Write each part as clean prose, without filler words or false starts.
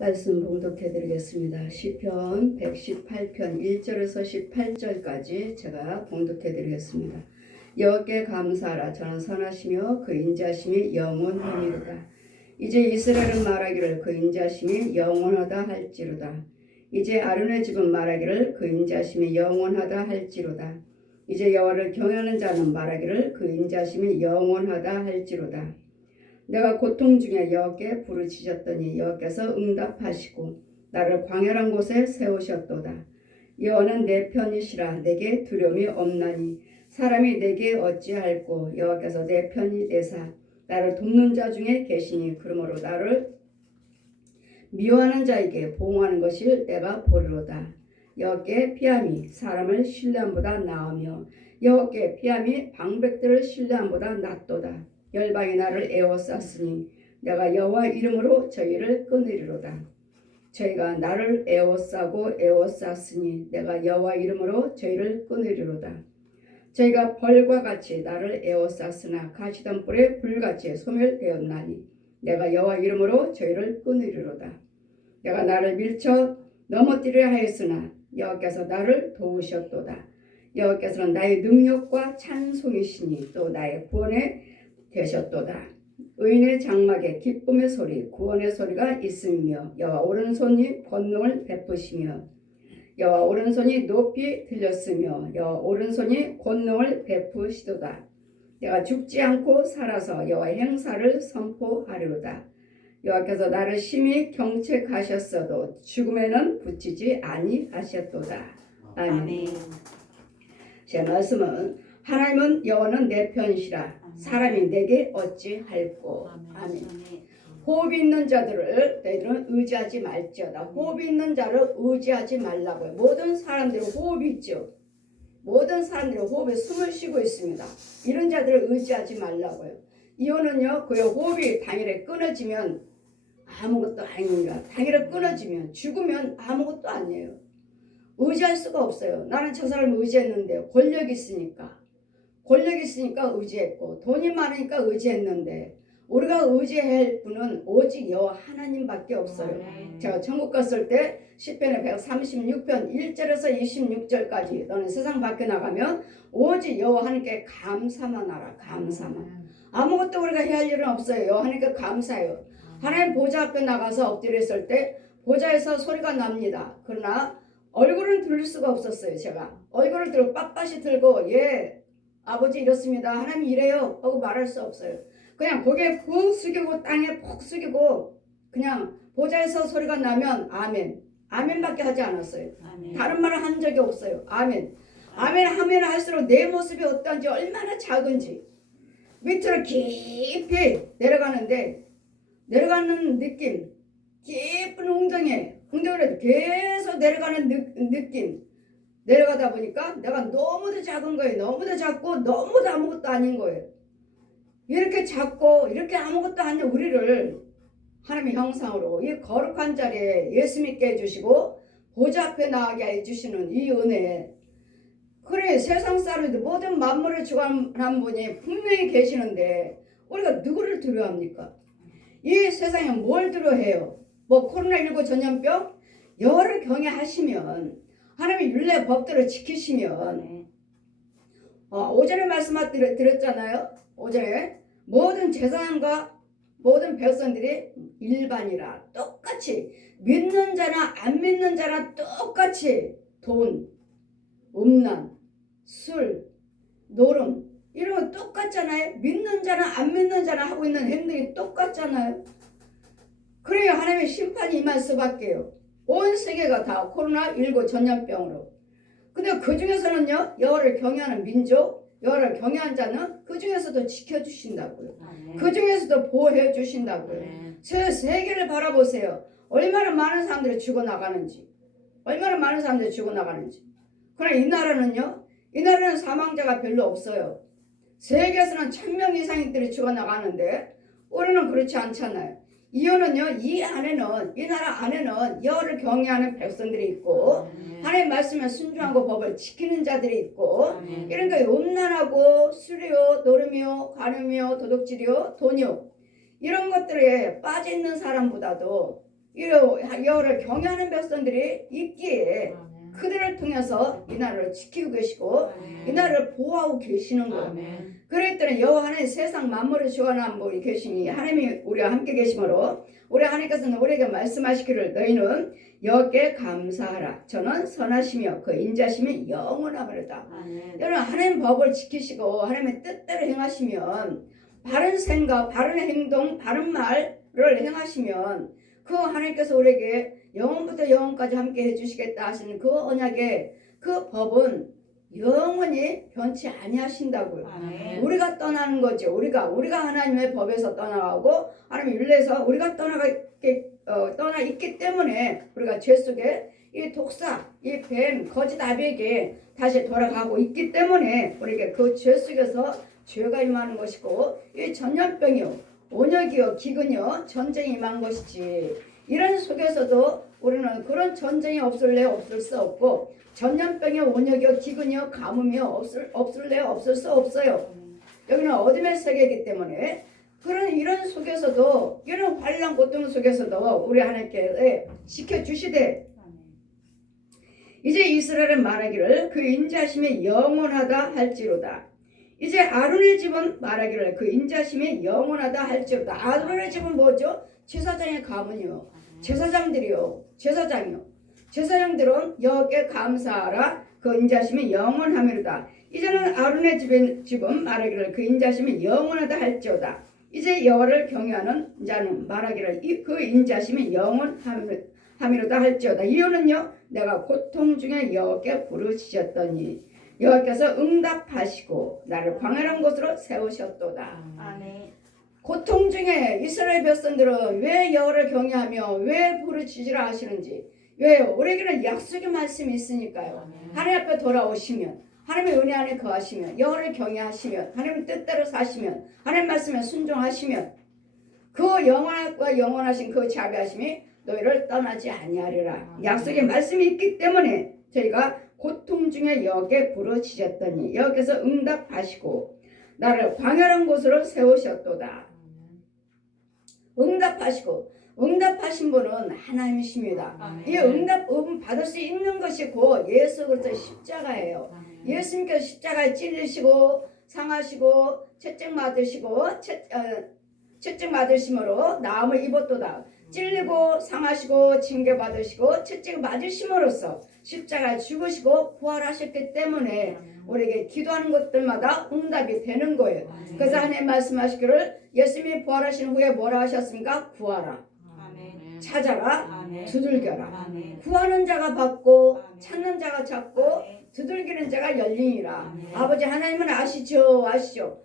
말씀 봉독해 드리겠습니다. 시편 118편 1절에서 18절까지 제가 봉독해 드리겠습니다. 여호와께 감사하라. 저는 선하시며 그 인자하심이 영원하니로다. 이제 이스라엘은 말하기를 그 인자하심이 영원하다 할지로다. 이제 아론의 집은 말하기를 그 인자하심이 영원하다 할지로다. 이제 여호와를 경외하는 자는 말하기를 그 인자하심이 영원하다 할지로다. 내가 고통 중에 여호와께 부르짖었더니 여호와께서 응답하시고 나를 광활한 곳에 세우셨도다. 여호와는 내 편이시라. 내게 두려움이 없나니 사람이 내게 어찌할꼬. 여호와께서 내 편이 되사 나를 돕는 자 중에 계시니 그러므로 나를 미워하는 자에게 보응하는 것을 내가 보리로다. 여호와께 피함이 사람을 신뢰함보다 나으며 여호와께 피함이 방백들을 신뢰함보다 낫도다. 열방이 나를 에워쌌으니 내가 여호와 이름으로 저희를 끊으리로다. 저희가 나를 에워쌌으니 내가 여호와 이름으로 저희를 끊으리로다. 저희가 벌과 같이 나를 에워쌌으나 가시덤불에 불같이 소멸되었나니 내가 여호와 이름으로 저희를 끊으리로다. 내가 나를 밀쳐 넘어뜨리려 하였으나 여호와께서 나를 도우셨도다. 여호와께서는 나의 능력과 찬송이시니 또 나의 구원의 되셨도다. 의인의 장막에 기쁨의 소리 구원의 소리가 있으며 여호와 오른손이 권능을 베푸시며 여호와 오른손이 높이 들렸으며 여호와 오른손이 권능을 베푸시도다. 내가 죽지 않고 살아서 여호와의 행사를 선포하리로다. 여호와께서 나를 심히 경책하셨어도 죽음에는 붙이지 아니하셨도다. 아멘. 제 말씀은 하나님은 여호와는 내 편이시라. 사람이 내게 어찌할꼬. 아멘. 호흡이 있는 자들을 너희들은 의지하지 말지어다. 호흡이 있는 자를 의지하지 말라고요. 모든 사람들은 호흡이 있죠. 모든 사람들은 호흡에 숨을 쉬고 있습니다. 이런 자들을 의지하지 말라고요. 이혼은요, 그 호흡이 당일에 끊어지면 아무것도 아닙니다. 당일에 끊어지면 죽으면 아무것도 아니에요. 의지할 수가 없어요. 나는 저 사람을 의지했는데 권력이 있으니까 의지했고 돈이 많으니까 의지했는데 우리가 의지할 분은 오직 여호와 하나님밖에 없어요. 제가 천국 갔을 때 시편의 136편 1절에서 26절까지 너는 세상 밖에 나가면 오직 여호와 하나님께 감사만 하라. 감사만. 아무것도 우리가 해야 할 일은 없어요. 여호와 하나님께 감사해요. 하나님 보좌 앞에 나가서 엎드려 있을 때 보좌에서 소리가 납니다. 그러나 얼굴은 들을 수가 없었어요. 제가 얼굴을 들고 빳빳이 들고 예 아버지 이렇습니다. 하나님 이래요 하고 말할 수 없어요. 그냥 고개 푹 숙이고 땅에 푹 숙이고 그냥 보좌에서 소리가 나면 아멘 아멘밖에 하지 않았어요. 아멘. 다른 말을 한 적이 없어요. 아멘 아멘 하면 할수록 내 모습이 어떤지 얼마나 작은지 밑으로 깊이 내려가는 느낌 깊은 웅덩이로 계속 내려가는 느낌 내려가다 보니까 내가 너무도 작은 거예요. 너무도 작고 너무도 아무것도 아닌 거예요. 이렇게 작고 이렇게 아무것도 아닌 우리를 하나님의 형상으로 이 거룩한 자리에 예수 믿게 해주시고 보좌 앞에 나가게 해주시는 이 은혜. 그래 세상 사람들 모든 만물을 주관한 분이 분명히 계시는데 우리가 누구를 두려워합니까? 이 세상에 뭘 두려워해요? 뭐 코로나19 전염병? 여호와를 경외하시면 하나님의 율례 법들을 지키시면 오전에 말씀 드렸잖아요. 오전에 모든 제사장과 모든 백성들이 일반이라 똑같이 믿는 자나 안 믿는 자나 똑같이 돈, 음란, 술, 노름 이런 거 똑같잖아요. 믿는 자나 안 믿는 자나 하고 있는 행동이 똑같잖아요. 그래야 하나님의 심판이 임할 수밖에요. 온 세계가 다 코로나19 전염병으로. 근데 그 중에서는요, 여호와를 경외하는 민족, 여호와를 경외한 자는 그 중에서도 지켜주신다고요. 그 중에서도 보호해 주신다고요. 세계를 바라보세요. 얼마나 많은 사람들이 죽어나가는지. 그러나 이 나라는 사망자가 별로 없어요. 세계에서는 1000명 이상들이 죽어나가는데 우리는 그렇지 않잖아요. 이유는요, 이 나라 안에는 여호와를 경외하는 백성들이 있고 하나님 말씀에 순종하고 법을 지키는 자들이 있고 이러니까 음란하고 술이요, 노름이요, 간음이요, 도둑질이요, 돈이요 이런 것들에 빠져 있는 사람보다도 여호와를 경외하는 백성들이 있기에 그들을 통해서 이 나라를 지키고 계시고 이 나라를 보호하고 계시는 거예요. 그랬더니 여호와는 세상 만물을 주관한 분이 계시니 하나님이 우리와 함께 계시므로 우리 하나님께서는 우리에게 말씀하시기를 너희는 여호와께 감사하라. 저는 선하시며 그 인자심이 영원하리로다. 여러분 하나님 법을 지키시고 하나님의 뜻대로 행하시면 바른 생각, 바른 행동, 바른 말을 행하시면 그 하나님께서 우리에게 영원부터 영원까지 함께 해주시겠다 하시는 그 언약의 그 법은 영원히 변치 아니하신다고요. 우리가 떠나는 거죠. 우리가 하나님의 법에서 떠나가고 하나님의 윤례에서 우리가 떠나 있기 때문에 우리가 죄 속에 이 독사, 이 뱀, 거짓 아비에게 다시 돌아가고 있기 때문에 우리에게 그 죄 속에서 죄가 임하는 것이고 이 전염병이요, 온역이요, 기근이요, 전쟁이 임한 것이지. 이런 속에서도 우리는 그런 전쟁이 없을래요? 없을 수 없고 전염병이요, 온역이요, 기근이요, 가뭄이요 없을래요? 없을 수 없어요. 여기는 어둠의 세계이기 때문에 이런 속에서도 이런 환난 고통 속에서도 우리 하나님께 지켜주시되 이제 이스라엘은 말하기를 그 인자심이 영원하다 할지로다. 이제 아론의 집은 말하기를 그 인자심이 영원하다 할지로다. 아론의 집은 뭐죠? 제사장의 가문이요, 제사장들이요, 제사장들은 여호와께 감사하라. 그 인자심이 영원하미로다. 이제는 아론의 집은 말하기를 그 인자심이 영원하다 할지로다. 이제 여호와를 경외하는 자는 말하기를 그 인자심이 영원하미로다 할지로다. 이유는요, 내가 고통 중에 여호와께 부르짖었더니 여호와께서 응답하시고 나를 광활한 곳으로 세우셨도다. 아멘. 고통 중에 이스라엘 백성들은 왜 여호와를 경외하며 왜 부르짖으라 하시는지. 왜요? 우리에게는 약속의 말씀이 있으니까요. 하나님 앞에 돌아오시면, 하나님의 은혜 안에 거하시면, 여호와를 경외하시면, 하나님 뜻대로 사시면, 하나님 말씀에 순종하시면 그 영원과 영원하신 그 자비하심이 너희를 떠나지 아니하리라. 약속의 말씀이 있기 때문에 저희가 고통 중에 여호와께 부르짖었더니 여호와께서 응답하시고 나를 광활한 곳으로 세우셨도다. 응답하신 분은 하나님이십니다. 이 응답 받을 수 있는 것이 곧 예수 그리스도의 십자가예요. 예수님께서 십자가에 찔리시고 상하시고 채찍 맞으심으로 나음을 입었도다. 찔리고 상하시고 징계받으시고 채찍을 맞으심으로써 십자가에 죽으시고 부활하셨기 때문에 우리에게 기도하는 것들마다 응답이 되는 거예요. 그래서 하나님 말씀하시기를 예수님이 부활하신 후에 뭐라 하셨습니까? 구하라, 찾아라, 두들겨라. 구하는 자가 받고 찾는 자가 찾고 두들기는 자가 열리니라. 아버지 하나님은 아시죠?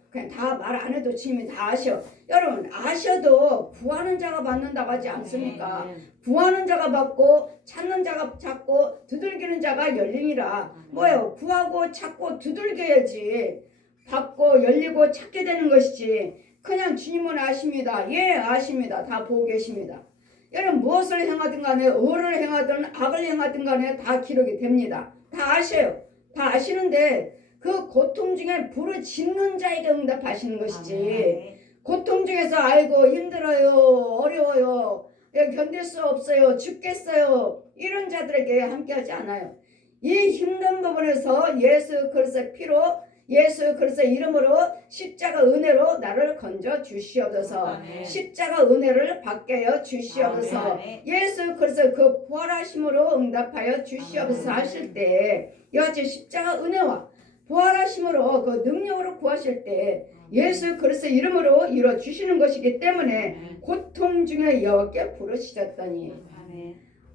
그냥 다 말 안 해도 주님이 다 아셔. 여러분 아셔도 구하는 자가 받는다고 하지 않습니까? 구하는 자가 받고 찾는 자가 찾고 두들기는 자가 열리니라. 뭐예요? 구하고 찾고 두들겨야지 받고 열리고 찾게 되는 것이지. 그냥 주님은 아십니다. 예, 아십니다. 다 보고 계십니다. 여러분 무엇을 행하든 간에 의를 행하든 악을 행하든 간에 다 기록이 됩니다. 다 아셔요. 다 아시는데 그 고통 중에 부르짖는 자에게 응답하시는 것이지. 고통 중에서 아이고 힘들어요, 어려워요, 견딜 수 없어요, 죽겠어요 이런 자들에게 함께하지 않아요. 이 힘든 부분에서 예수 그리스도의 피로 예수 그리스도의 이름으로 십자가 은혜로 나를 건져 주시옵소서. 십자가 은혜를 받게 하여 주시옵소서. 예수 그리스도 그 부활하심으로 응답하여 주시옵소서 하실 때 여하튼 십자가 은혜와 부활하심으로 그 능력으로 구하실 때 예수 그리스도 이름으로 이루어 주시는 것이기 때문에 고통 중에 여호와께 부르짖었더니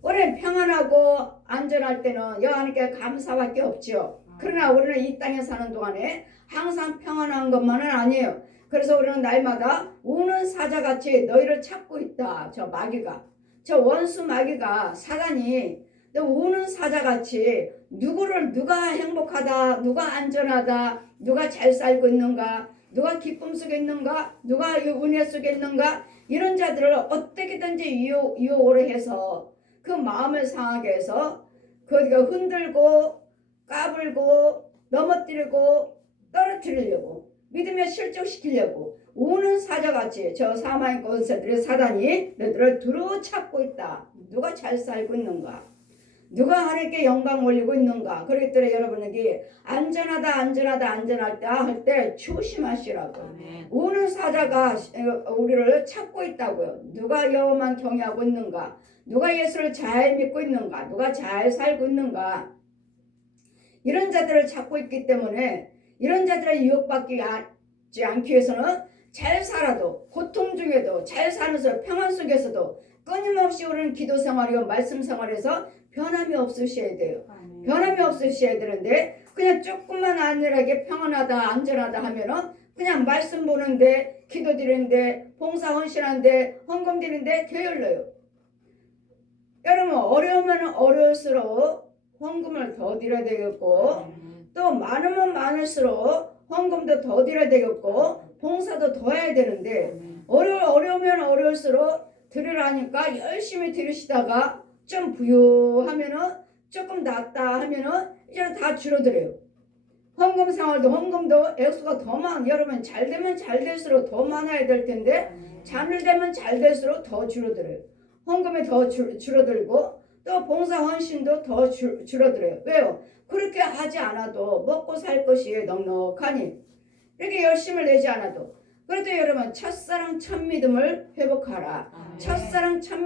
우리는 평안하고 안전할 때는 여호와께 감사밖에 없죠. 그러나 우리는 이 땅에 사는 동안에 항상 평안한 것만은 아니에요. 그래서 우리는 날마다 우는 사자같이 너희를 찾고 있다. 저 마귀가, 저 원수 마귀가, 사단이 우는 사자같이 누가 행복하다, 누가 안전하다, 누가 잘 살고 있는가, 누가 기쁨 속에 있는가, 누가 은혜 속에 있는가, 이런 자들을 어떻게든지 유혹을 해서 그 마음을 상하게 해서 그가 흔들고 까불고 넘어뜨리고 떨어뜨리려고 믿음에 실족시키려고 우는 사자같이 저 사망의 권세들의 사단이 너희들을 두루 찾고 있다. 누가 잘 살고 있는가? 누가 하나님께 영광 올리고 있는가? 그렇기 때문에 여러분에게 안전할 때 할 때 조심하시라고. 우는 사자가 우리를 찾고 있다고요. 누가 여호와만 경외하고 있는가? 누가 예수를 잘 믿고 있는가? 누가 잘 살고 있는가? 이런 자들을 찾고 있기 때문에 이런 자들의 유혹받지 않기 위해서는 잘 살아도 고통 중에도 잘 사면서 평안 속에서도 끊임없이 우리는 기도 생활이고 말씀 생활에서 변함이 없으셔야 돼요. 변함이 없으셔야 되는데 그냥 조금만 안일하게 평안하다 안전하다 하면은 그냥 말씀 보는데 기도 드리는데 봉사 헌신하는데 헌금 드리는데 게을러요. 여러분 어려우면 어려울수록 헌금을 더 드려야 되겠고 또 많으면 많을수록 헌금도 더 드려야 되겠고 봉사도 더 해야 되는데 어려우면 어려울수록 드리라니까 열심히 드리시다가 좀 부유하면은 조금 낫다 하면은 이제 다 줄어들어요. 헌금 생활도 헌금도 액수가 더 여러분 잘 되면 잘 될수록 더 많아야 될 텐데 잘 되면 잘 될수록 더 줄어들어요. 헌금이 더 줄어들고 또 봉사 헌신도 더 줄어들어요. 왜요? 그렇게 하지 않아도 먹고 살 것이 넉넉하니 이렇게 열심을 내지 않아도 그래도 여러분 첫사랑 첫 믿음을 회복하라. 첫사랑 첫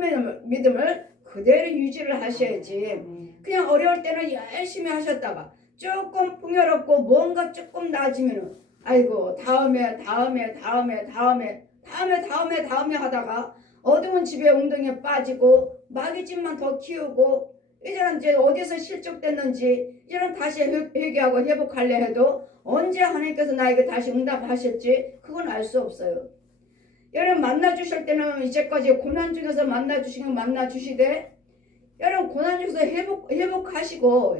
믿음을 그대로 유지를 하셔야지. 그냥 어려울 때는 열심히 하셨다가 조금 풍요롭고 뭔가 조금 나아지면은 아이고 다음에 하다가 어두운 집에 웅덩이에 빠지고 마귀집만 더 키우고 이제는 이제 어디서 실족됐는지 이제는 다시 회개하고 회복하려 해도 언제 하나님께서 나에게 다시 응답하실지 그건 알 수 없어요. 여러분 만나주실 때는 이제까지 고난 중에서 만나주시면 만나주시되 여러분 고난 중에서 회복하시고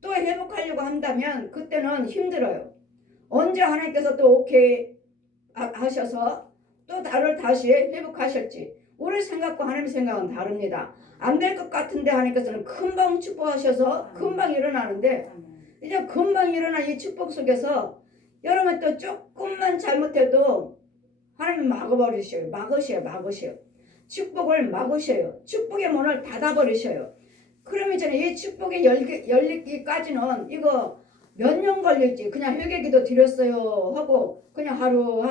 또 회복하려고 한다면 그때는 힘들어요. 언제 하나님께서 또 오케이 하셔서 또 나를 다시 회복하실지 우리 생각과 하나님의 생각은 다릅니다. 안 될 것 같은데 하나님께서는 금방 축복하셔서 금방 일어나는데 이제 금방 일어난 이 축복 속에서 여러분 또 조금만 잘못해도 하나님 막으셔요. 축복을 막으셔요. 축복의 문을 닫아버리셔요. 그럼 이제는 이 축복이 열리기까지는 이거 몇 년 걸릴지 그냥 회개기도 드렸어요 하고 그냥 하루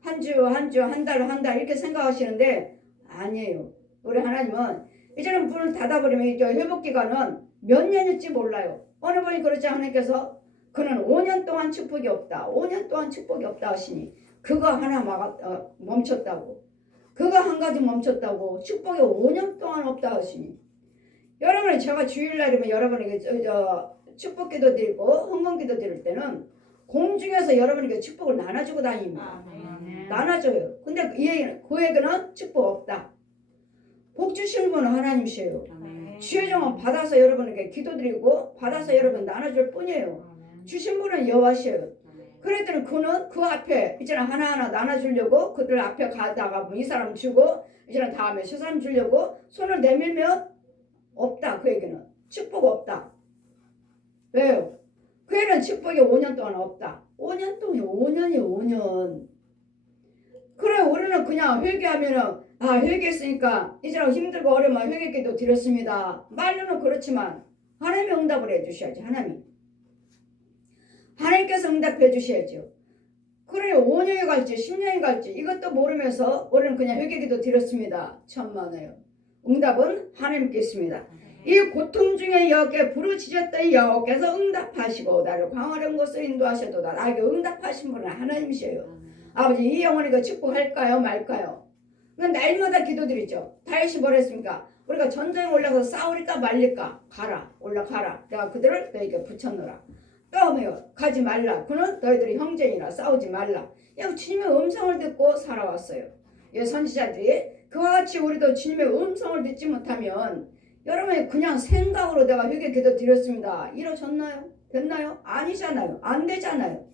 한 주 한 달 이렇게 생각하시는데 아니에요. 우리 하나님은 이제는 문을 닫아버리면 이 회복기간은 몇 년일지 몰라요. 어느 분이 그렇지 하나님께서 그는 5년 동안 축복이 없다. 5년 동안 축복이 없다 하시니 그거 하나 멈췄다고. 그거 한 가지 멈췄다고. 축복이 5년 동안 없다 하시니 여러분이 제가 주일날이면 여러분에게 축복기도 드리고 헌금기도 드릴 때는 공중에서 여러분에게 축복을 나눠주고 다닙니다. 나눠줘요. 근데 그 얘기는 축복 없다. 복 주시는 분은 하나님이세요. 주의 종은 받아서 여러분에게 기도드리고 받아서 여러분 나눠줄 뿐이에요. 주신 분은 여호와시에요. 그랬더니 그는 그 앞에 이제는 하나하나 나눠주려고 그들 앞에 가다가 이 사람 주고 이제는 다음에 저 사람 주려고 손을 내밀면 없다. 그 얘기는 축복 없다. 왜요? 그 애는 축복이 5년 동안 없다. 5년 동안 5년. 그래 우리는 그냥 회개하면은 회개했으니까 이제는 힘들고 어려우면 회개기도 드렸습니다. 말로는 그렇지만 하나님이 응답을 해주셔야지. 하나님께서 응답해 주셔야죠. 그래 5년이 갈지 10년이 갈지 이것도 모르면서 우리는 그냥 회개기도 드렸습니다. 천만에요. 응답은 하나님께 있습니다. 이 고통 중에 여기에 부르짖었더니 여호와께서 응답하시고 나를 광활한 곳으로 인도하셔도다. 나에게 응답하신 분은 하나님이셔요. 아버지 이 영혼에게 축복할까요 말까요? 날마다 기도드리죠. 다윗이 뭐랬습니까? 우리가 전쟁에 올라가서 싸우리까 말릴까? 올라가라. 내가 그들을 너에게 붙여놓으라. 또 하며 가지 말라. 그는 너희들이 형제이라 싸우지 말라. 주님의 음성을 듣고 살아왔어요. 선지자들이 그와 같이 우리도 주님의 음성을 듣지 못하면 여러분이 그냥 생각으로 내가 회개 기도 드렸습니다. 이루어졌나요? 됐나요? 아니잖아요. 안 되잖아요.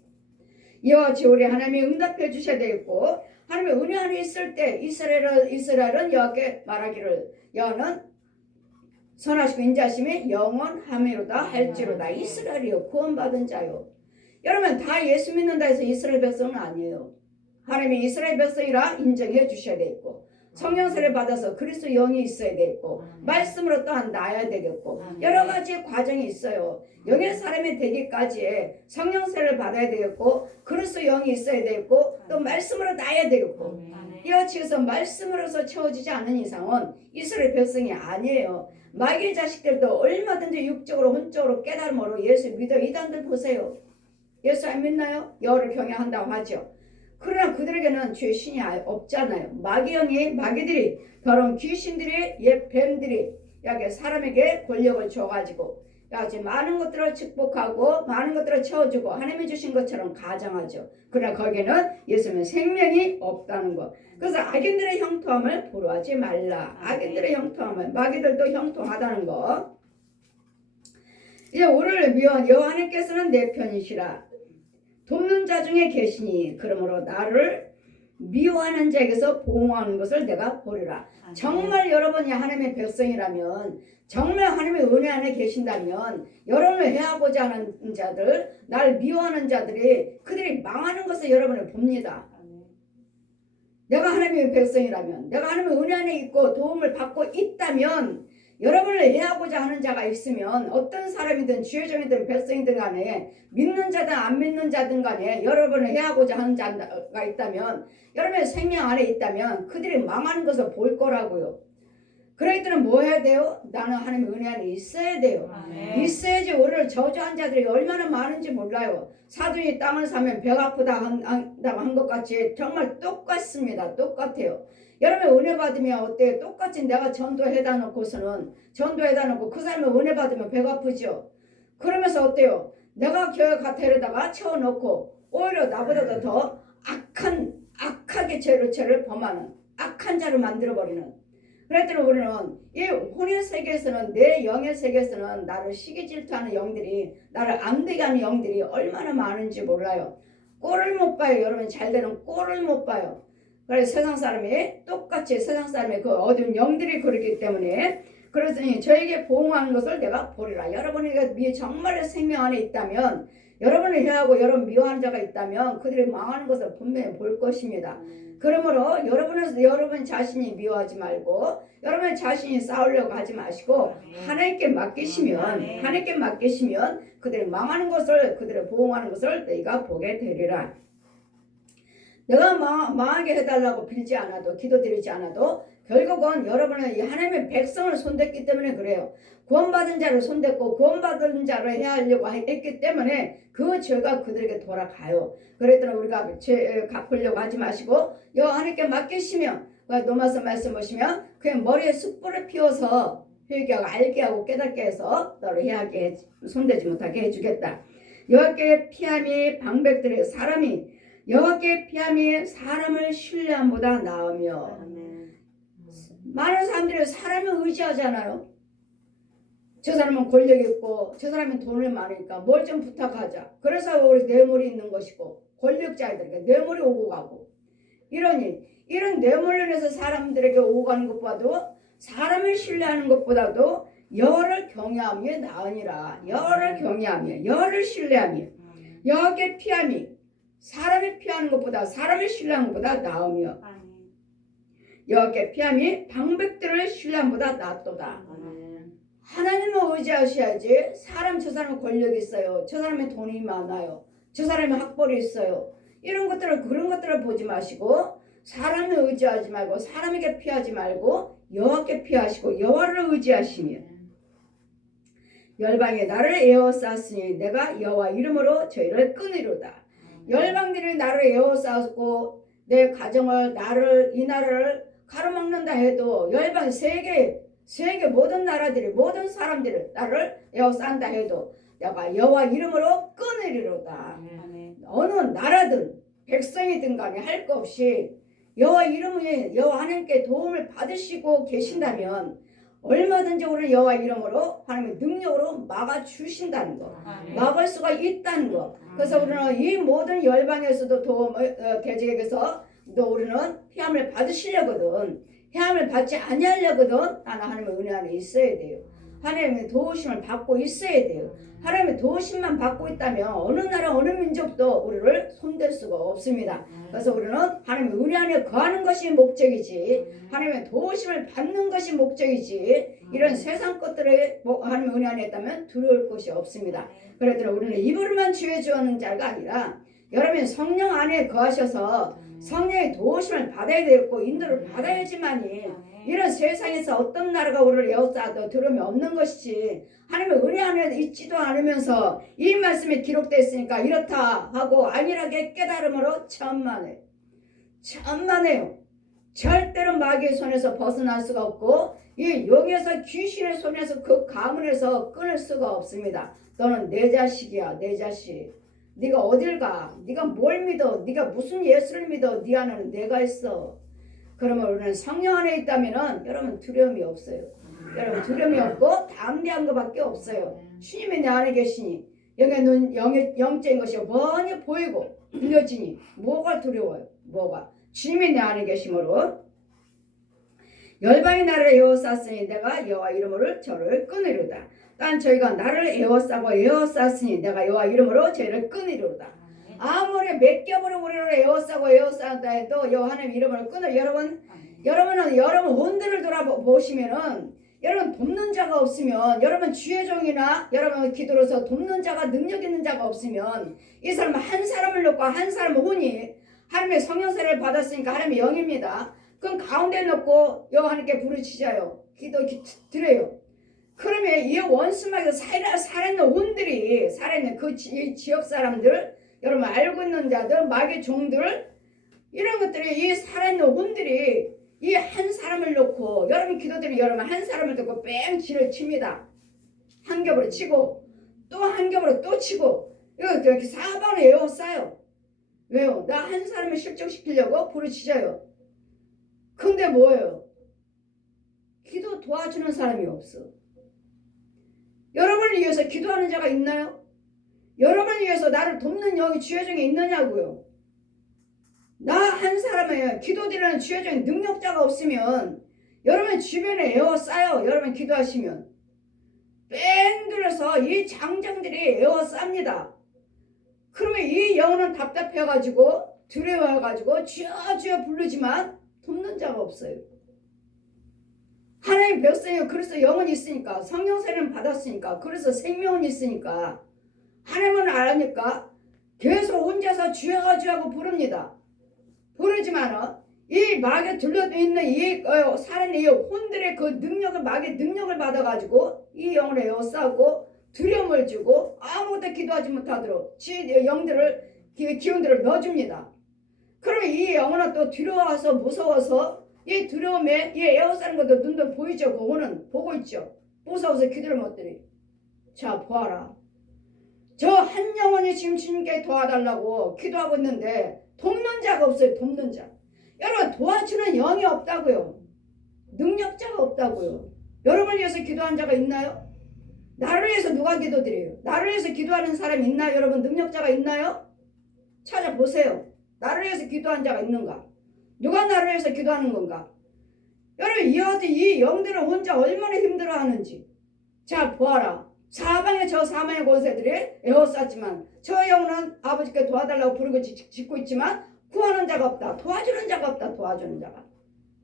이와 같이 우리 하나님이 응답해 주셔야 되겠고 하나님의 은혜 안에 있을 때 이스라엘은 여호와께 말하기를 여호와는 선하시고 인자하심이 영원하미로다 할지로다. 이스라엘이요 구원받은 자요. 여러분 다 예수 믿는다 해서 이스라엘 백성은 아니에요. 하나님이 이스라엘 백성이라 인정해 주셔야 되겠고 성령 세례 받아서 그리스도 영이 있어야 되겠고 말씀으로 또한 나야 되겠고 여러 가지 과정이 있어요. 영의 사람이 되기까지 성령 세례를 받아야 되겠고 그리스도 영이 있어야 되겠고 또 말씀으로 나야 되겠고 이같이 해서 말씀으로서 채워지지 않은 이상은 이스라엘 백성이 아니에요. 마귀의 자식들도 얼마든지 육적으로 혼적으로 깨달음으로 예수 믿어. 이단들 보세요. 예수 안 믿나요? 여호를 경외한다고 하죠. 그러나 그들에게는 죄신이 없잖아요. 마귀들이 더러운 귀신들이 뱀들이 여기 사람에게 권력을 줘가지고 여기 많은 것들을 축복하고 많은 것들을 채워주고 하나님이 주신 것처럼 가장하죠. 그러나 거기에는 예수님의 생명이 없다는 것. 그래서 악인들의 형통함을 부러워하지 말라. 악인들의 형통함을 마귀들도 형통하다는 것. 이제 우리를 미워한 여호와 하나님께서는 내 편이시라. 돕는 자 중에 계시니 그러므로 나를 미워하는 자에게서 보호하는 것을 내가 보리라. 정말 여러분이 하나님의 백성이라면 정말 하나님의 은혜 안에 계신다면 여러분을 해하고자 하는 자들 날 미워하는 자들이 그들이 망하는 것을 여러분을 봅니다. 내가 하나님의 백성이라면 내가 하나님의 은혜 안에 있고 도움을 받고 있다면 여러분을 해하고자 하는 자가 있으면 어떤 사람이든 지혜종이든 백성이든 간에 믿는 자든 안 믿는 자든 간에 여러분을 해하고자 하는 자가 있다면 여러분의 생명 안에 있다면 그들이 망하는 것을 볼 거라고요. 그럴 때는 뭐 해야 돼요? 나는 하나님의 은혜 안에 있어야 돼요. 있어야지. 우리를 저주한 자들이 얼마나 많은지 몰라요. 사돈이 땅을 사면 배가 아프다 한 것 같이 정말 똑같습니다. 똑같아요. 여러분 은혜 받으면 어때요? 똑같이 내가 전도해다 놓고서는 전도해다 놓고 그 사람이 은혜 받으면 배가 아프죠. 그러면서 어때요? 내가 교회 가테에다가 채워놓고 오히려 나보다도 더 악하게 죄를 범하는 악한 자를 만들어버리는. 그랬더니 우리는 이 혼의 세계에서는 내 영의 세계에서는 나를 시기 질투하는 영들이 나를 안 되게 하는 영들이 얼마나 많은지 몰라요. 꼴을 못 봐요. 여러분 잘되는 꼴을 못 봐요. 그래서 세상 사람이 똑같이 세상 사람의 그 어두운 영들이 그렇기 때문에 그러더니 저에게 보응하는 것을 내가 보리라. 여러분에게 정말의 생명 안에 있다면 여러분을 해하고 여러분 미워하는 자가 있다면 그들이 망하는 것을 분명히 볼 것입니다. 그러므로 여러분 자신이 미워하지 말고 여러분 자신이 싸우려고 하지 마시고 하나님께 맡기시면 그들이 망하는 것을 그들을 보응하는 것을 너희가 보게 되리라. 내가 망하게 해달라고 빌지 않아도 기도드리지 않아도 결국은 여러분은 이 하나님의 백성을 손댔기 때문에 그래요. 구원받은 자를 손댔고 구원받은 자를 해야 하려고 했기 때문에 그 죄가 그들에게 돌아가요. 그랬더니 우리가 죄 갚으려고 하지 마시고 여호와 하나님께 맡기시면 로마서 말씀 보시면 그냥 머리에 숯불을 피워서 회개하고 알게 하고 깨닫게 해서 너를 해하게 손대지 못하게 해주겠다. 여호와께 피함이 방백들의 여호와께 피함이 사람을 신뢰함보다 나으며. 많은 사람들이 사람을 의지하잖아요. 저 사람은 권력 있고 저 사람은 돈을 많으니까 뭘 좀 부탁하자. 그래서 우리 뇌물이 있는 것이고 권력자들에게 뇌물이 오고 가고 이런 뇌물로 인해서 사람들에게 오고 가는 것보다도 사람을 신뢰하는 것보다도 여호와를 경외함이 나으니라. 여호와를 신뢰하며 여호와께 피함이 사람이 피하는 것보다 사람을 신뢰하는 것보다 나으며 여호와께 피함이 방백들을 신뢰함보다 낫도다. 하나님을 의지하셔야지. 저 사람은 권력이 있어요. 저 사람은 돈이 많아요. 저 사람은 학벌이 있어요. 그런 것들을 보지 마시고 사람을 의지하지 말고 사람에게 피하지 말고 여호와께 피하시고 여호와를 의지하시며 열방이 나를 에워쌌으니 내가 여호와 이름으로 저희를 끊으리로다. 열방들이 나를 에워쌌고 내 가정을 이 나라를 가로막는다 해도 열방 세계 모든 나라들이 모든 사람들을 나를 에워싼다 해도 내가 여호와 이름으로 끊으리로다. 어느 나라든 백성이든 간에 할 것 없이 여호와 이름에 여호와 하나님께 도움을 받으시고 계신다면 얼마든지 우리 여호와 이름으로 하나님의 능력으로 막아주신다는 거. 막을 수가 있다는 거. 그래서 우리는 이 모든 열방에서도 도움을 대적에게서 또 우리는 피함을 받으시려거든. 피함을 받지 아니하려거든 나는 하나님의 은혜 안에 있어야 돼요. 하나님의 도우심을 받고 있어야 돼요. 하나님의 도우심만 받고 있다면 어느 나라 어느 민족도 우리를 손댈 수가 없습니다. 그래서 우리는 하나님의 은혜 안에 거하는 것이 목적이지 하나님의 도우심을 받는 것이 목적이지 이런 세상 것들에 하나님의 은혜 안에 있다면 두려울 것이 없습니다. 그랬더니 우리는 입으로만 주여 주여 하는 자가 아니라 여러분이 성령 안에 거하셔서 성령의 도우심을 받아야 되고 인도를 받아야지만이 이런 세상에서 어떤 나라가 우리를 에워싸도 두려움이 없는 것이지 하나님의 은혜 안에 있지도 않으면서 이 말씀이 기록되어 있으니까 이렇다 하고 안일하게 깨달음으로 천만해요. 절대로 마귀의 손에서 벗어날 수가 없고 이 용에서 귀신의 손에서 그 가문에서 끊을 수가 없습니다. 너는 내 자식이야. 내 자식. 네가 어딜 가? 네가 뭘 믿어? 네가 무슨 예수를 믿어? 네 안에는 내가 있어. 그러면 우리는 성령 안에 있다면은 여러분 두려움이 없어요. 여러분 두려움이 없고 담대한 것밖에 없어요. 주님이 내 안에 계시니 영의 영적인 것이 뻔히 보이고 들려지니 뭐가 두려워요? 뭐가? 주님이 내 안에 계심으로 열방의 나를 에워쌌으니 내가 여호와 이름으로 저를 끊으리로다. 단 저희가 나를 에워쌌으니 내가 여호와 이름으로 저희를 끊으리로다. 아무리 몇 겹으로 우리를 에워싸다 해도 여호와 하나님 이름을 끊어. 여러분은 여러분 온들을 돌아보시면은 여러분 돕는 자가 없으면 여러분 주의 종이나 여러분 기도로서 돕는 자가 능력 있는 자가 없으면 이 사람 한 사람을 놓고 한 사람 혼이 하나님의 성령세를 받았으니까 하나님의 영입니다. 그럼 가운데 놓고 여호와 하나님께 부르짖어요. 기도 드려요. 그러면 이 원수막에서 살아있는 혼들이 살아있는 그 지역 사람들 여러분 알고 있는 자들 마귀의 종들 이런 것들이 이 살아있는 혼들이 이 한 사람을 놓고 여러분 기도드리면 여러분 한 사람을 놓고 뺑 진을 칩니다. 한 겹으로 치고 또 한 겹으로 또 치고 이렇게 사방을 에워싸요. 왜요? 나 한 사람을 실족시키려고 부르짖어요. 근데 뭐예요? 기도 도와주는 사람이 없어. 여러분을 위해서 기도하는 자가 있나요? 여러분을 위해서 나를 돕는 영이 주여 중에 있느냐고요. 나 한 사람을 기도드리는 주여 중에 능력자가 없으면 여러분 주변에 에워싸요. 여러분 기도하시면 뺑 둘러서 이 장정들이 에워쌉니다. 그러면 이 영혼은 답답해가지고 두려워해가지고 주여 주여 부르지만 돕는 자가 없어요. 하나님 백성이 그래서 영혼이 있으니까 성령세는 받았으니까 그래서 생명은 있으니까 하나님은 아니까 계속 혼자서 주여 주여 하고 부릅니다. 부르지만 이 마귀에 둘러있는 이 살아있는 이 혼들의 그 능력을 마귀의 능력을 받아가지고 이 영혼을 에워싸고 두려움을 주고 아무것도 기도하지 못하도록 영들을 기운들을 넣어줍니다. 그러면 이 영혼은 또 두려워서 무서워서 이 두려움에 이 에워싸는 것도 눈도 보이죠. 그거는 보고 있죠. 무서워서 기도를 못 드리. 자 보아라. 저 한 영혼이 지금 주님께 도와달라고 기도하고 있는데 돕는 자가 없어요. 돕는 자. 여러분 도와주는 영이 없다고요. 능력자가 없다고요. 여러분을 위해서 기도한 자가 있나요? 나를 위해서 누가 기도드려요? 나를 위해서 기도하는 사람이 있나요? 여러분 능력자가 있나요? 찾아보세요. 나를 위해서 기도한 자가 있는가? 누가 나를 위해서 기도하는 건가? 여러분 이 영들은 혼자 얼마나 힘들어하는지. 자 보아라. 사방에 저 사망의 권세들이 에워쌌지만 저 영혼은 아버지께 도와달라고 부르고 짓고 있지만 구하는 자가 없다. 도와주는 자가 없다. 도와주는 자가.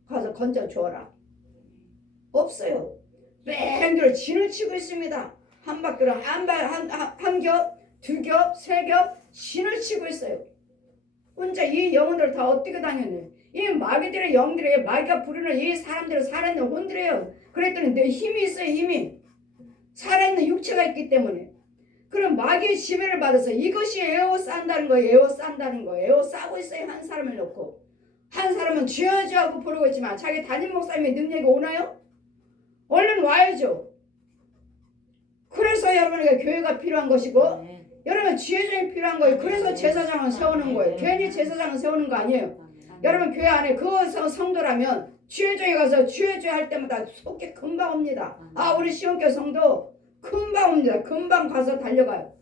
가서 건져 주어라. 없어요. 뺑들 진을 치고 있습니다. 한 바퀴로 한 겹, 두 겹, 세 겹 진을 치고 있어요. 혼자 이 영혼들을 다 어떻게 당했네. 이 마귀들의 영들이 마귀가 부르는 이 사람들을 살아있는 혼들이에요. 그랬더니 내 힘이 있어요. 힘이. 살아있는 육체가 있기 때문에. 그럼 마귀의 지배를 받아서 이것이 에워싼다는 거예요. 에워싼다는 거예요. 에워싸고 있어요. 한 사람을 놓고. 한 사람은 주여 주여 하고 부르고 있지만 자기 담임 목사님의 능력이 오나요? 얼른 와야죠. 그래서 여러분에게 교회가 필요한 것이고 여러분 지혜정이 필요한 거예요. 그래서 제사장을 세우는 거예요. 괜히 제사장을 세우는 거 아니에요. 여러분 교회 안에 그 성도라면 주여주에 가서 주여주에 할 때마다 속에 금방 옵니다. 아 우리 시온교회 성도 금방 옵니다. 금방 가서 달려가요.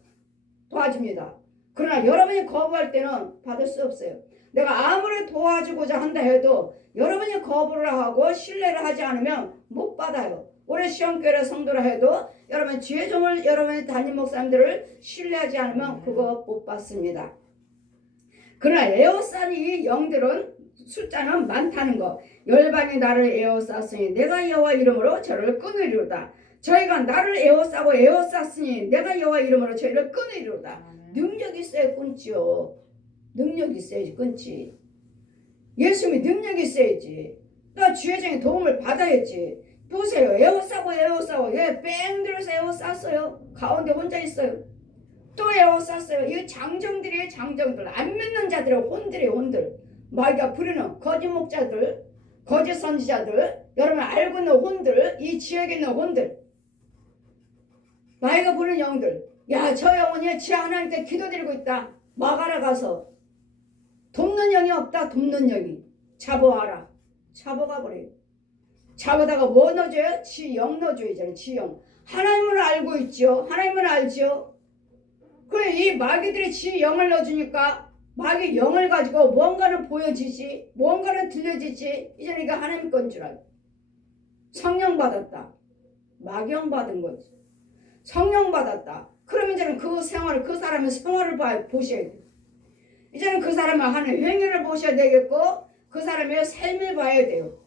도와줍니다. 그러나 여러분이 거부할 때는 받을 수 없어요. 내가 아무리 도와주고자 한다 해도 여러분이 거부를 하고 신뢰를 하지 않으면 못 받아요. 우리 아무리 시험교회 성도라 해도 여러분 주의 종을 여러분의 담임 목사님들을 신뢰하지 않으면 그거 못 받습니다. 그러나 에워싼 이 영들은 숫자는 많다는 거. 열방이 나를 에워쌌으니 내가 여호와 이름으로 저를 끊으리로다. 저희가 나를 에워쌌으니 내가 여호와 이름으로 저희를 끊으리로다. 능력이 있어야 끊지요. 능력이 있어야지 끊지. 예수님이 능력이 있어야지. 또 주의 종의 도움을 받아야지. 보세요. 에워싸고 얘 뺑 들어서 에워쌌어요. 가운데 혼자 있어요. 또 에워쌌어요. 이 장정들이에요. 장정들. 안 믿는 자들의 혼들이에요. 혼들. 마귀가 부리는 거짓 목자들, 거짓 선지자들, 여러분 알고 있는 혼들, 이 지역에 있는 혼들, 마귀가 부리는 영들. 야, 저 영혼이 지 하나님께 기도드리고 있다. 막아라 가서. 돕는 영이 없다. 돕는 영이. 잡아와라. 잡아가 버려요. 잡아다가 뭐 넣어줘요? 지 영 넣어줘요. 이제는 지 영. 하나님을 알고 있죠. 하나님을 알죠. 그래, 이 마귀들이 지 영을 넣어주니까 마귀 영을 가지고 뭔가는 보여지지, 뭔가는 들려지지. 이제는 이거 하나님 건 줄 알고. 성령 받았다. 마귀영 받은 거지. 성령 받았다. 그럼 이제는 그 생활을, 그 사람의 생활을 보셔야 돼요. 이제는 그 사람을 하는 행위를 보셔야 되겠고, 그 사람의 삶을 봐야 돼요.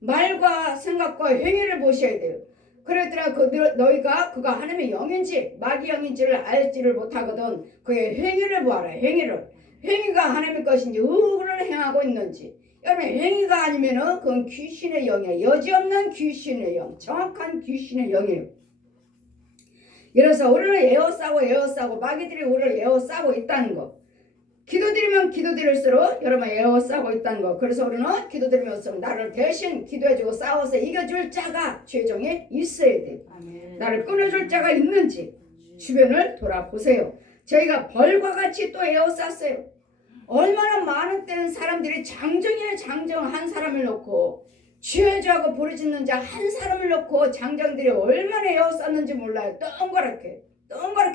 말과 생각과 행위를 보셔야 돼요. 그랬더라 너희가 그가 하나님의 영인지 마귀 영인지를 알지를 못하거든. 그의 행위를 보아라. 행위가 하나님의 것인지 의를 행하고 있는지. 여러분 행위가 아니면은 그건 귀신의 영이에요. 여지없는 귀신의 영. 정확한 귀신의 영이에요. 이래서 우리를 에워싸고 마귀들이 우리를 에워싸고 있다는 거. 기도드리면 기도드릴수록 여러분 에워싸고 있다는 거. 그래서 우리는 기도드리면서 나를 대신 기도해주고 싸워서 이겨줄 자가 주의 종에 있어야 돼요. 나를 끊어줄 자가 있는지 주변을 돌아보세요. 저희가 벌과 같이 또 에워쌌어요. 얼마나 많은 때는 사람들이 장정이나 장정 한 사람을 놓고 죄주하고 부르짖는 자 한 사람을 놓고 장정들이 얼마나 에워쌌는지 몰라요. 동그랗게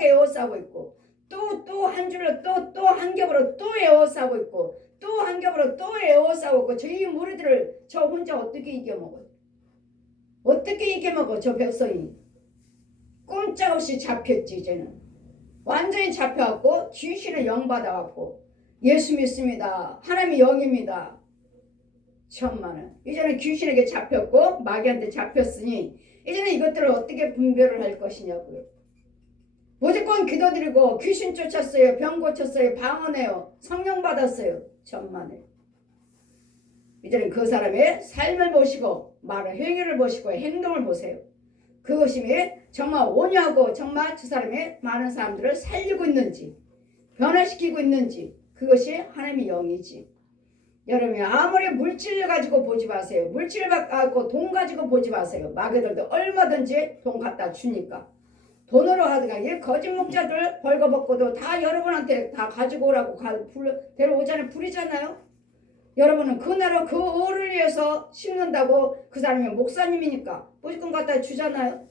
에워싸고 있고 또 한 줄로 또 한 겹으로 또 에워싸고 있고 또 한 겹으로 또 에워싸고 있고 저희 무리들을 저 혼자 어떻게 이겨먹어요? 어떻게 이겨먹어 저 백성이? 꼼짝없이 잡혔지. 이제는 완전히 잡혀갖고 귀신의 영 받아갖고 예수 믿습니다. 하나님이 영입니다. 천만은 이제는 귀신에게 잡혔고 마귀한테 잡혔으니 이제는 이것들을 어떻게 분별을 할 것이냐고요. 무조건 기도드리고 귀신 쫓았어요. 병 고쳤어요. 방언해요. 성령 받았어요. 천만에. 이제는 그 사람의 삶을 보시고 말을 행위를 보시고 행동을 보세요. 그것이 정말 오냐고 정말 그 사람의 많은 사람들을 살리고 있는지 변화시키고 있는지 그것이 하나님의 영이지. 여러분이 아무리 물질을 가지고 보지 마세요. 물질을 갖고 돈 가지고 보지 마세요. 마귀들도 얼마든지 돈 갖다 주니까. 돈으로 하든가 이 거짓 목자들 벌거벗고도 다 여러분한테 다 가지고 오라고 데려오잖아요. 부리잖아요. 여러분은 그 나라 그 을을 위해서 심는다고 그 사람이 목사님이니까 무조건 갖다 주잖아요.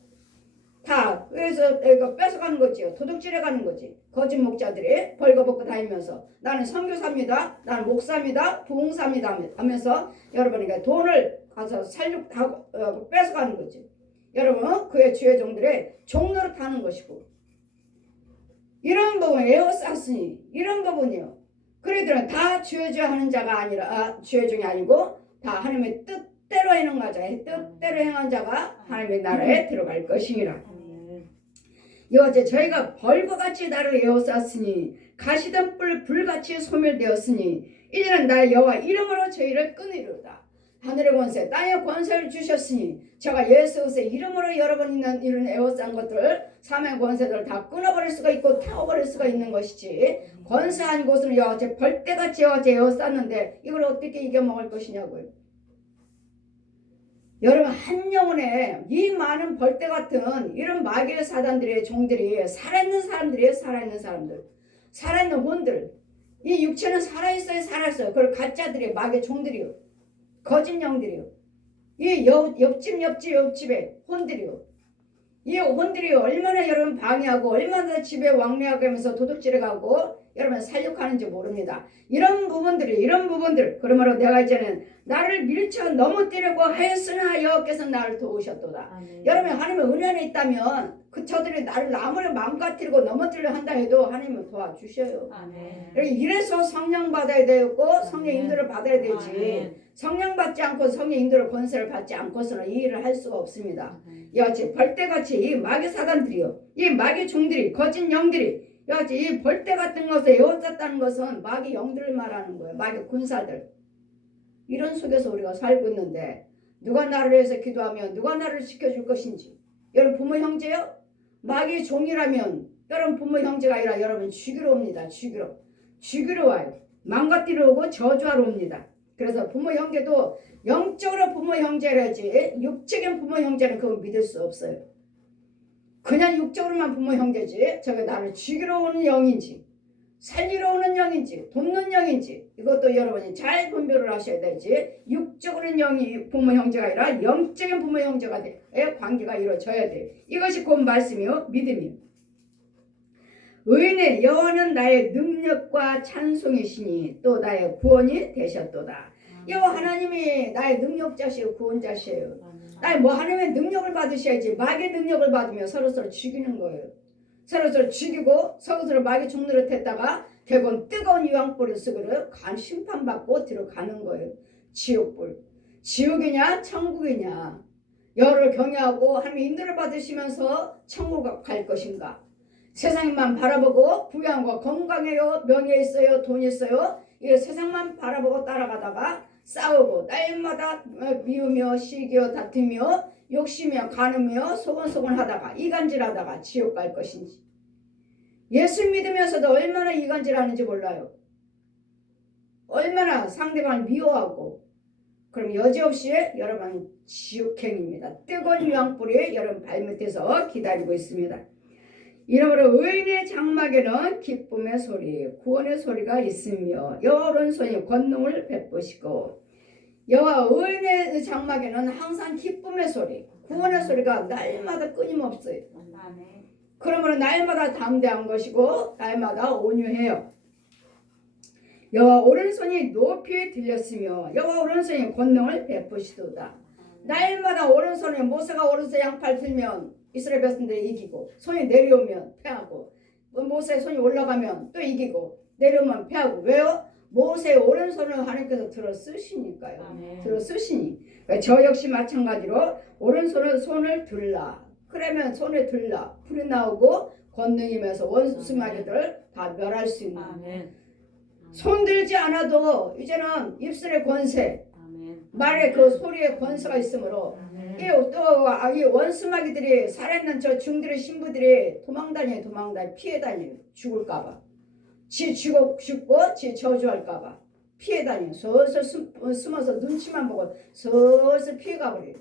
다 그래서 이거 뺏어가는 거지요. 도둑질해 가는 거지. 거짓 목자들이 벌거벗고 다니면서 나는 선교사입니다. 나는 목사입니다. 부흥사입니다 하면서 여러분에게 돈을 가서 뺏어가는 거지. 여러분 그의 주의 종들의 종로로 타는 것이고 이런 부분 에워쌌으니 이런 부분이요. 그래들은 다 주의 하는 자가 아니라 주의 종이 아니고 다 하나님의 뜻대로 행한 자가 뜻대로 행한 자가 하나님의 나라에 들어갈 것이니라. 여호와 저희가 벌과 같이 나를 에워쌌으니 가시던 불같이 소멸되었으니 이제는 나 여호와 이름으로 저희를 끊으리로다. 하늘의 권세 땅의 권세를 주셨으니 제가 예수 그리스도의 이름으로 여러분 있는 이런 에워싼 것들 사명의 권세들을 다 끊어버릴 수가 있고 태워버릴 수가 있는 것이지 권세한 곳은 여호와 벌떼같이 여호와 에워쌌는데 이걸 어떻게 이겨먹을 것이냐고요. 여러분 한 영혼에 이 많은 벌떼 같은 이런 마귀의 사단들의 종들이 살아있는 사람들이에요. 살아있는 사람들 살아있는 혼들 이 육체는 살아있어요. 살아있어요. 그걸 가짜들이에요. 마귀의 종들이요. 거짓 영들이요. 이 옆집에 혼들이요. 이 혼들이 얼마나 여러분 방해하고 얼마나 집에 왕래하고 하면서 도둑질해 가고 여러분 살육하는지 모릅니다. 이런 부분들 그러므로 내가 이제는 나를 밀쳐 넘어뜨리고 하였으나 여호께서 나를 도우셨도다. 아멘. 여러분 하나님의 은혜 안에 있다면 저들이 나를 아무리 망가뜨리고 넘어뜨리려 한다 해도 하나님은 도와주셔요. 아멘. 이래서 성령 받아야 되고 성령 인도를 받아야 되지. 아멘. 성령 받지 않고 성령 인도를 권세를 받지 않고서는 이 일을 할 수가 없습니다. 이같이 벌떼같이 이 마귀 사단들이요, 이 마귀 종들이, 거짓 영들이 이같이 이 벌떼 같은 것에 에워쌌다는 것은 마귀 영들을 말하는 거예요. 마귀 군사들. 이런 속에서 우리가 살고 있는데 누가 나를 위해서 기도하면 누가 나를 지켜줄 것인지. 여러분 부모 형제요? 마귀 종이라면 여러분 부모 형제가 아니라 여러분 죽이러 옵니다. 죽이러 와요. 망가뜨리러 오고 저주하러 옵니다. 그래서 부모 형제도 영적으로 부모 형제라지 육적인 부모 형제는 그거 믿을 수 없어요. 그냥 육적으로만 부모 형제지 저게 나를 죽이러 오는 영인지 살리러 오는 영인지 돕는 영인지 이것도 여러분이 잘 분별을 하셔야 되지. 육적으로는 영이 부모 형제가 아니라 영적인 부모 형제가의 관계가 이루어져야 돼요. 이것이 곧 말씀이요 믿음이요. 의인의 여호와는 나의 능력과 찬송이시니 또 나의 구원이 되셨도다. 여호와 하나님이 나의 능력자시요 구원자시에요. 나의 하나님의 능력을 받으셔야지. 마귀의 능력을 받으면 서로서로 죽이는 거예요. 서로서로 죽이고 서로서로 마귀 종노릇 했다가 결국은 뜨거운 유황불을 쓰고를 심판받고 들어가는 거예요. 지옥불. 지옥이냐 천국이냐. 여호와를 경외하고 하나님의 인도를 받으시면서 천국 갈 것인가. 세상만 바라보고 부양과 건강해요, 명예 있어요, 돈 있어요. 이 세상만 바라보고 따라가다가 싸우고 날마다 미우며 시기어 다투며 욕심며 간으며 소곤소곤하다가 이간질하다가 지옥 갈 것인지. 예수 믿으면서도 얼마나 이간질하는지 몰라요. 얼마나 상대방을 미워하고. 그럼 여지없이 여러분 지옥행입니다. 뜨거운 유황불이 여러분 발밑에서 기다리고 있습니다. 이러므로 의인의 장막에는 기쁨의 소리, 구원의 소리가 있으며 여호와 오른손이 권능을 베푸시고. 여호와 의인의 장막에는 항상 기쁨의 소리, 구원의 소리가 날마다 끊임없어요. 그러므로 날마다 담대한 것이고 날마다 온유해요. 여호와 오른손이 높이 들렸으며 여호와 오른손이 권능을 베푸시도다. 날마다 오른손에 모세가 오른손에 양팔 들면 이스라엘 백성들이 이기고 손이 내려오면 패하고 모세의 손이 올라가면 또 이기고 내려오면 패하고. 왜요? 모세의 오른손을 하나님께서 들어 쓰시니까요. 들어 쓰시니. 저 역시 마찬가지로 오른손을 손을 들라. 그러면 손에 들라. 불이 나오고 권능이면서 원수 마귀들을 다 멸할 수 있는. 손 들지 않아도 이제는 입술의 권세, 말의 그 소리의 권세가 있으므로 이 원수마귀들이 살아있는 저 중들의 신부들이 도망다녀 피해 다녀 죽을까봐. 지 죽고 지 저주할까봐 피해 다녀. 슬슬 숨어서 눈치만 보고 슬슬 피해가 버려요.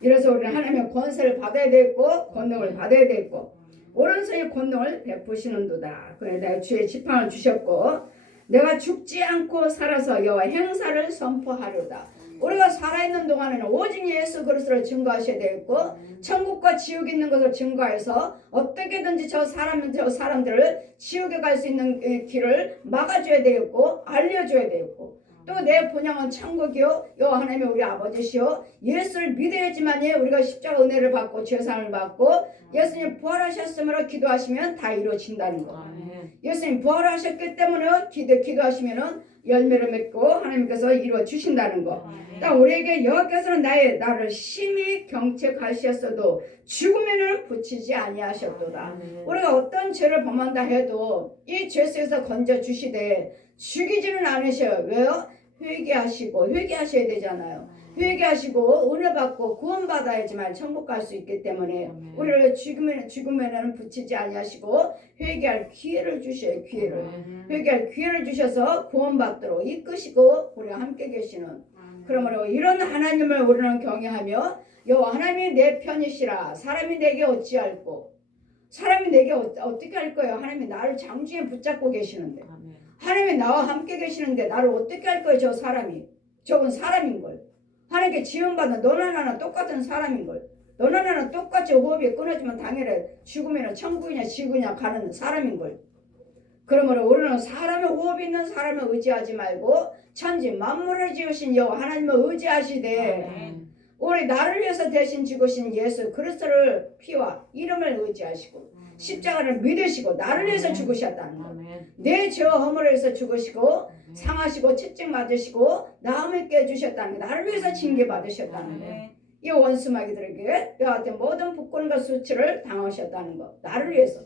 이래서 우리는 하나님의 권세를 받아야 되겠고 권능을 받아야 되겠고 오른손의 권능을 베푸시는도다. 그래 내가 주의 지팡을 주셨고 내가 죽지 않고 살아서 여호와 행사를 선포하려다. 우리가 살아있는 동안에는 오직 예수 그리스도를 증거하셔야 되겠고 천국과 지옥 있는 것을 증거해서 어떻게든지 저 사람들을 지옥에 갈 수 있는 길을 막아줘야 되겠고 알려줘야 되겠고 또 내 본향은 천국이요 여호와 하나님의 우리 아버지시요 예수를 믿어야지만이 우리가 십자가 은혜를 받고 죄사함을 받고 예수님 부활하셨으므로 기도하시면 다 이루어진다는 거. 예수님 부활하셨기 때문에 기도하시면은 열매를 맺고 하나님께서 이루어 주신다는 거. 딱 우리에게 여호와께서는 나를 심히 경책하셨어도 죽으면은 붙이지 아니하셨도다. 우리가 어떤 죄를 범한다 해도 이 죄 속에서 건져 주시되 죽이지는 않으셔요. 왜요? 회개하셔야 되잖아요. 회개하시고 은혜 받고 구원 받아야지만 천국 갈 수 있기 때문에 우리를 죽으면은 붙이지 아니하시고 회개할 기회를 주셔요. 회개할 기회를 주셔서 구원 받도록 이끄시고 우리가 함께 계시는. 그러므로 이런 하나님을 우리는 경외하며 여호와 하나님이 내 편이시라. 사람이 내게 어찌할꼬. 사람이 내게 어떻게 할 거예요? 하나님이 나를 장중에 붙잡고 계시는데 하나님이 나와 함께 계시는데 나를 어떻게 할 거예요? 저 사람이. 저건 사람인걸. 하나님께 지원받는 너나 나나 똑같은 사람인걸. 너나 나나 똑같이 호흡이 끊어지면 당연히 죽으면 천국이냐 지구냐 가는 사람인걸. 그러므로 우리는 사람의 호흡 있는 사람을 의지하지 말고 천지 만물을 지으신 여호와 하나님을 의지하시되 아멘. 우리 나를 위해서 대신 죽으신 예수 그리스도를 피와 이름을 의지하시고 십자가를 믿으시고 나를 위해서 아멘. 죽으셨다는 것. 아멘. 내 죄 허물을 위해서 죽으시고 상하시고 채찍 맞으시고 나음을 깨주셨다는 것. 나를 위해서 징계 받으셨다는 것. 아멘. 이 원수마귀들에게 여하튼 모든 부권과 수치를 당하셨다는 것. 나를 위해서.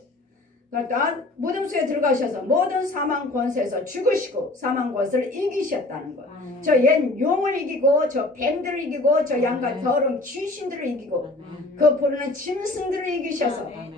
그러니까 무덤수에 들어가셔서 모든 사망 권세에서 죽으시고 사망 권세를 이기셨다는 것. 아멘. 저 옛 용을 이기고 저 뱀들을 이기고 저 양과 아멘. 더러운 귀신들을 이기고 아멘. 그 부르는 짐승들을 이기셔서 아멘.